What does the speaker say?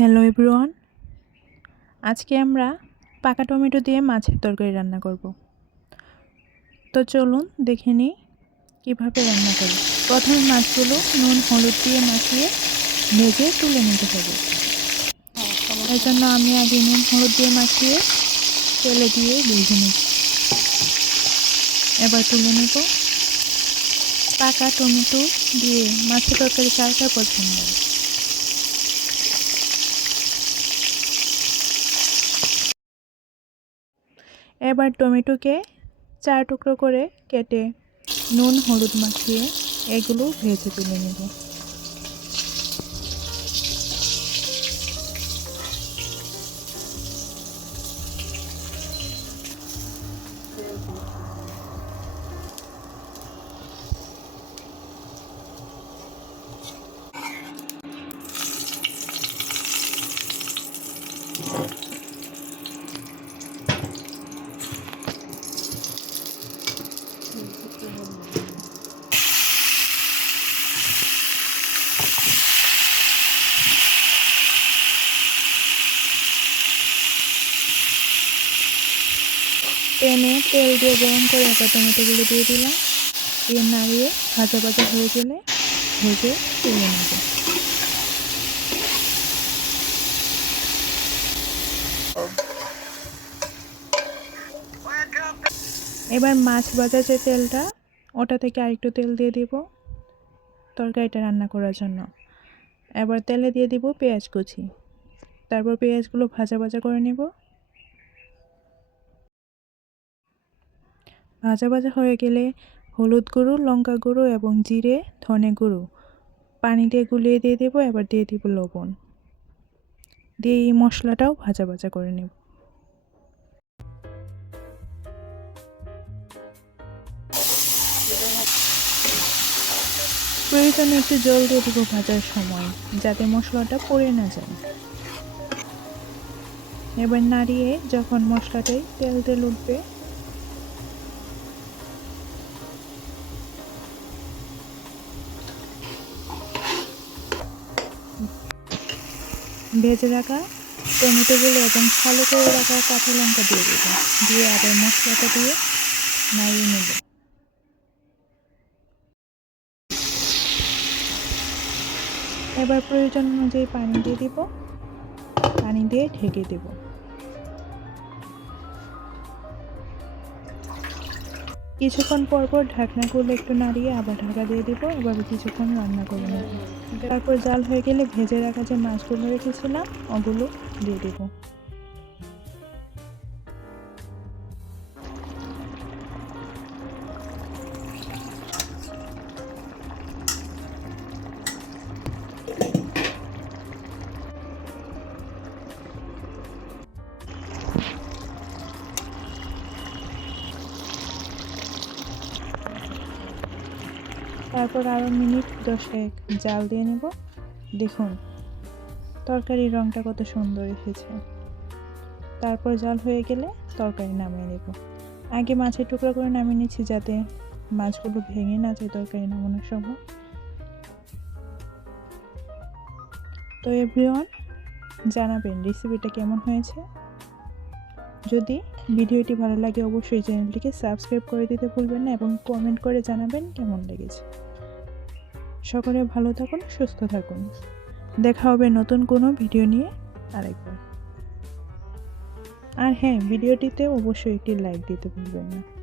Hello everyone. আজকে আমরা পাকা টমেটো দিয়ে মাছের তরকারি রান্না করব। তো চলুন দেখে নিই কীভাবে রান্না করি। প্রথমে মাছগুলো নুন, হলুদ দিয়ে মাখিয়ে ভেজে তুলে নিতে হবে। এর জন্য আমি আগে নুন, হলুদ দিয়ে মাখিয়ে তেলে দিয়ে ভেজে নিচ্ছি এবার তুলে নেব পাকা টমেটো দিয়ে মাছের তরকারি চারটা পছন্দ। এবার টমেটোকে চার টুকরো করে কেটে নুন হলুদ মাখিয়ে এগুলো ভেজে তুলে নেব। প্যানে তেল দিয়ে গরম করে এবার টমেটোগুলো দিয়ে দিলাম। দিয়ে নাড়িয়ে ভাজা ভাজা হয়ে গেলে ভেজে তুলে নেব। এবার মাছ ভাজা যে তেলটা, ওটা থেকে আরেকটু তেল দিয়ে দিব তরকারিটা রান্না করার জন্য। এবার তেলে দিয়ে দিব পেঁয়াজ কুচি। তারপর পেঁয়াজগুলো ভাজা ভাজা করে নেব। ভাজা ভাজা হয়ে গেলে হলুদ গুঁড়ো, লঙ্কা গুঁড়ো এবং জিরে, ধনে গুঁড়ো। পানিতে গুলিয়ে দিয়ে দেবো, এবার দিয়ে দিব লবণ। দিয়ে এই মশলাটাও ভাজা ভাজা করে নেব। প্রয়োজনে একটু জল দিয়ে দেবো ভাজার সময়, যাতে মশলাটা পড়ে না যায়। এবার নাড়িয়ে যখন মশলাটাই তেল তেল উঠবে ভেজে রাখা টমেটোগুলো এবং ভালো করে রাখা কাঁচা লঙ্কা দিয়ে দেব। দিয়ে আবার মশলাটা দিয়ে নাড়িয়ে নেব। এবার প্রয়োজন অনুযায়ী পানি দিয়ে দিব। পানি দিয়ে ঢেকে দেব। কিছুক্ষণ পর পর ঢাকনা করলে একটু নাড়িয়ে আবার ঢাকা দিয়ে দেবো এবার কিছুক্ষণ রান্না করে নেব। তারপর জাল হয়ে গেলে ভেজে রাখা যে মাছগুলো রেখেছিলাম, ওগুলো দিয়ে দেবো। তারপর আরও মিনিট দশেক জাল দিয়ে নেব। দেখুন, তরকারির রঙটা কত সুন্দর এসেছে। তারপর জাল হয়ে গেলে তরকারি নামিয়ে নেব। আগে মাছের টুকরো করে নামিয়ে নিচ্ছি যাতে মাছগুলো ভেঙে না যায় তরকারি নামানোর সময়। তো এভরিওয়ান জানাবেন রেসিপিটা কেমন হয়েছে? যদি ভিডিওটি ভালো লাগে অবশ্যই চ্যানেলটিকে সাবস্ক্রাইব করে দিতে ভুলবেন না এবং কমেন্ট করে জানাবেন কেমন লেগেছে। সকলে ভালো থাকুন, সুস্থ থাকুন। দেখা হবে নতুন কোনো ভিডিও নিয়ে আরেকবার। আর হ্যাঁ ভিডিওটিতে অবশ্যই একটি লাইক দিতে ভুলবেন না।